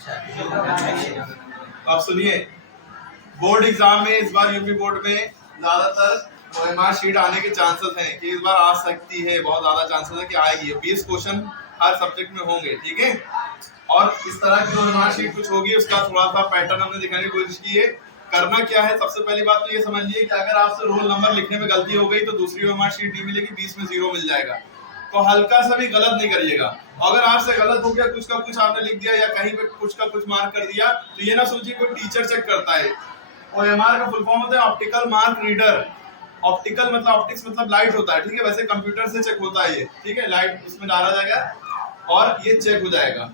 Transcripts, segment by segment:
तो आप सुनिए, बोर्ड एग्जाम में इस बार यूपी बोर्ड में ज्यादातर ओएमआर शीट आने के चांसेस हैं कि इस बार आ सकती है, बहुत ज्यादा चांसेस है कि आएगी। 20 क्वेश्चन हर सब्जेक्ट में होंगे, ठीक है। और इस तरह की ओएमआर शीट कुछ होगी, उसका थोड़ा सा पैटर्न हमने दिखाने की कोशिश की है। करना क्या है, सबसे पहली बात तो ये समझिए कि अगर आपसे रोल नंबर लिखने में गलती हो गई तो दूसरी ओएमआर शीट नहीं मिलेगी, 20 में 0 मिल जाएगा। तो हल्का सा भी गलत नहीं करिएगा। अगर आपसे गलत हो गया, कुछ का कुछ आपने लिख दिया या कहीं पे कुछ का कुछ मार्क कर दिया, तो ये ना सोचिए कोई टीचर चेक करता है। ओएमआर का फुल फॉर्म होता है ऑप्टिकल मार्क रीडर। ऑप्टिकल मतलब ऑप्टिक्स मतलब लाइट होता है, ठीक है। वैसे कंप्यूटर से चेक होता है ये, ठीक है। लाइट उसमें डाला जाएगा और ये चेक हो जाएगा।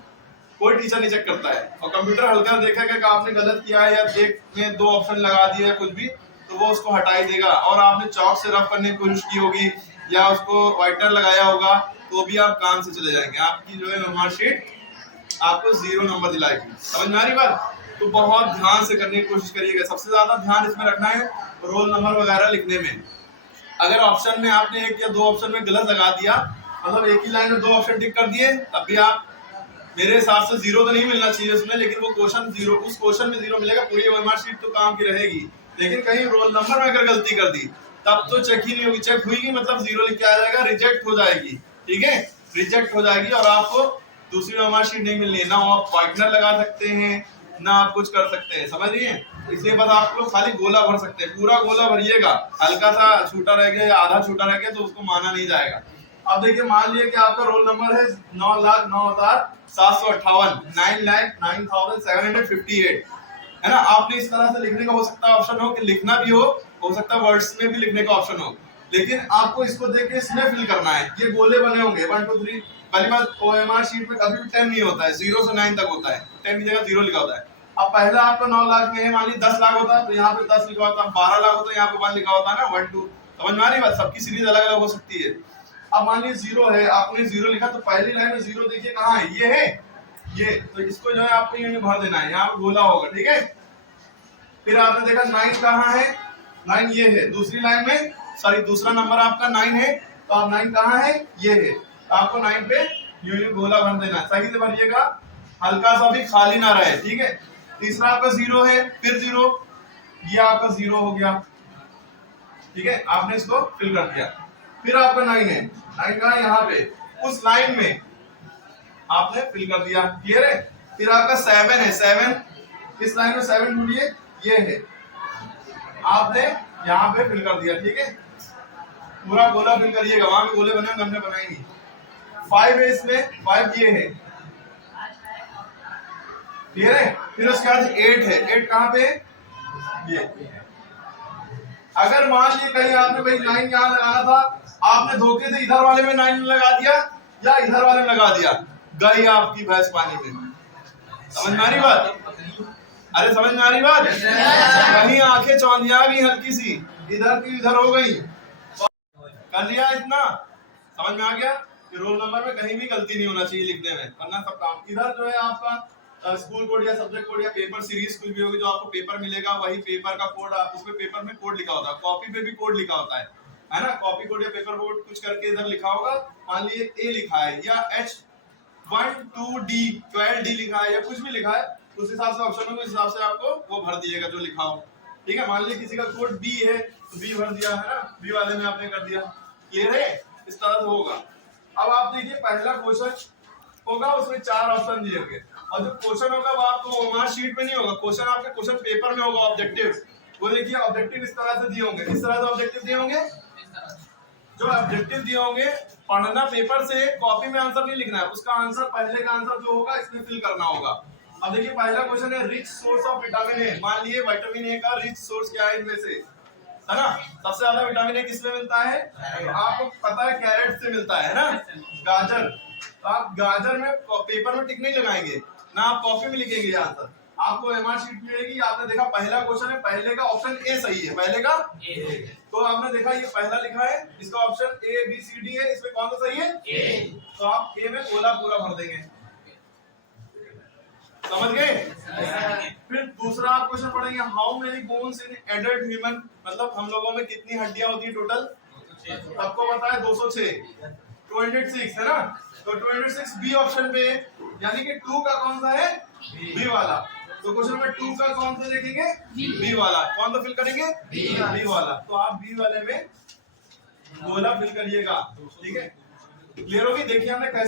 कोई टीचर नहीं चेक करता है। और कंप्यूटर हल्का देखेगा कि आपने गलत किया है या एक में 2 ऑप्शन लगा दिया है कुछ भी, तो वो उसको हटा ही देगा। और आपने चौक से रफ करने की कोशिश की होगी या उसको व्हाइटनर लगाया होगा, तो भी आप काम से चले जाएंगे। आपकी जो है ओएमआर शीट आपको 0 नंबर दिलाएगी। समझ में आ रही बात? तो बहुत ध्यान से करने की कोशिश करिएगा। सबसे ज्यादा ध्यान इसमें रखना है रोल नंबर वगैरह लिखने में। अगर ऑप्शन में आपने 1 या 2 ऑप्शन में गलत लगा दिया, मतलब एक ही लाइन में 2 ऑप्शन टिक कर दिए, तब भी आप, मेरे हिसाब से 0 तो नहीं मिलना चाहिए उसमें, लेकिन वो क्वेश्चन 0, उस क्वेश्चन में 0 मिलेगा, पूरी ओएमआर शीट तो काम की रहेगी। लेकिन कहीं रोल नंबर में अगर गलती कर दी, तब तो चेक ही नहीं होगी। चेक हुई मतलब 0 लिख के आ जाएगा, रिजेक्ट हो जाएगी, ठीक है। रिजेक्ट हो जाएगी और आपको दूसरी ओएमआर शीट नहीं मिलनी है। ना आप व्हाइटनर लगा सकते हैं, ना आप कुछ कर सकते हैं, समझ रही हैं? इसलिए बस आप लोग खाली गोला भर सकते हैं। पूरा गोला भरिएगा, हल्का सा छूटा रह गया या आधा छूटा रह गया तो उसको माना नहीं जाएगा। अब देखिए, मान लिया कि आपका रोल नंबर है 9,09,758, 9,09,758, है ना। आपने इस तरह से लिखने का हो सकता है ऑप्शन हो कि लिखना भी हो सकता है वर्ड्स में भी लिखने का ऑप्शन हो, लेकिन आपको इसको देख के इसमें फिल करना है। ये गोले बने होंगे 1 2 3। पहली बात, ओएमआर शीट में कभी भी 10 नहीं होता है, 0 से 9 तक होता है। 10 की जगह 0 लिखा होता है। अब पहला आपका 9 लाख में है, मान ली 10 लाख होता है तो यहाँ पे 10 लिखा होता है। 12 लाख होता है, यहाँ पे 1 लिखा होता है ना, 1 2। समझ में आ रही बात? सबकी सीरीज अलग अलग हो सकती है। अब मान लीजिए 0 है, आपने 0 लिखा तो पहली लाइन में 0 देखिए कहाँ है, ये है, ये। तो इसको जो है आपको ये भर देना है, यहाँ पे गोला होगा, ठीक है। फिर आपने देखा 9 कहाँ है, 9 ये है। दूसरी लाइन में, सॉरी दूसरा नंबर आपका 9 है, तो आप 9 कहाँ है, ये है। तो आपको 9 पे यूं गोला भर देना है। सही से भरिएगा, हल्का सा भी खाली ना रहे, ठीक है। तीसरा आपका 0 है, फिर 0, ये आपका 0 हो गया, ठीक है। आपने इसको फिल कर दिया। फिर आपका 9 है, 9 कहाँ है, यहाँ पे उस लाइन में आपने फिल कर दिया, क्लियर है। फिर आपका 7 है, 7 इस लाइन में 7 ढूंढिए, ये है, आपने यहाँ पे फिल कर दिया, ठीक है। पूरा गोला फिल करिएगा, वहां पे गोले बने हमने बनाए नहीं। 5 है इसमें, 5 ये है, क्लियर है। फिर उसके बाद 8 है, 8 कहाँ पे, ये। अगर मान लीजिए कहीं आपने भाई 9 यहाँ लगाना था, आपने धोखे से इधर वाले में 9 लगा दिया या इधर वाले में लगा दिया, गई आपकी भैंस पानी में। समझ में आ रही बात? अरे समझ में आ रही बात? कहीं आंखें चौंधिया गई हल्की सी, इधर की इधर हो गई, कर लिया इतना। समझ में आ गया कि रोल नंबर में कहीं भी गलती नहीं होना चाहिए लिखने में, वरना सब काम। इधर जो है आपका स्कूल कोड या सब्जेक्ट कोड या पेपर सीरीज कुछ भी होगी, जो आपको पेपर मिलेगा वही पेपर का कोड, उसमें पेपर में कोड लिखा होता है, कॉपी पे भी कोड लिखा होता है ना। कॉपी कोड या पेपर कोड कुछ करके इधर लिखा होगा, मान लीजिए A लिखा है या H12D 12D लिखा है या कुछ भी लिखा है, उस हिसाब से ऑप्शन में उस हिसाब से आपको वो भर दिएगा जो लिखा हो, ठीक है। मान लीजिए किसी का कोड B है तो B भर दिया, है ना, B वाले में आपने कर दिया, क्लियर है। इस तरह से होगा। अब आप देखिए, पहला क्वेश्चन होगा, उसमें 4 ऑप्शन दिए होंगे, और जो क्वेश्चन होगा वो आपको ओएमआर शीट में नहीं होगा, क्वेश्चन आपके क्वेश्चन पेपर में होगा, ऑब्जेक्टिव। वो देखिए ऑब्जेक्टिव इस तरह से दिए होंगे, इस तरह से ऑब्जेक्टिव दिए होंगे। जो ऑब्जेक्टिव दिए होंगे, पढ़ना पेपर से, कॉपी में आंसर नहीं लिखना है, उसका आंसर पहले का आंसर जो होगा इसमें फिल करना होगा। अब देखिए पहला क्वेश्चन है rich source of vitamin A. मान लिए विटामिन ए का रिच सोर्स क्या है इनमें से, है ना। सबसे ज्यादा विटामिन ए किसमें मिलता है, आपको पता है कैरेट से मिलता है ना, गाजर। तो आप गाजर में पेपर में टिक नहीं लगाएंगे ना, आप कॉपी में लिखेंगे आंसर, आपको एमआर शीट मिलेगी। आपने देखा पहला क्वेश्चन है, पहले का ऑप्शन ए सही है, पहले का ए। तो आपने देखा ये पहला लिखा है, इसका option A B C D है, इसमें कौन सा सही है, ए। तो आप ए में गोला पूरा भर देंगे, समझ गए। फिर दूसरा आप क्वेश्चन पढ़ेंगे, how many bones in adult human, मतलब हम लोगों में कितनी हड्डियां होती है टोटल, आपको पता है 206, 206 है ना। तो 206 बी ऑप्शन पे, यानी कि 2 का कौन सा है, बी वाला। तो क्वेश्चन नंबर 2 का कौन सा देखेंगे? बी वाला। कौन सा फिल करेंगे? बी वाला। तो आप बी वाले में गोला फिल करिएगा, ठीक है? क्लियर होगी? देखिए हमने कैसे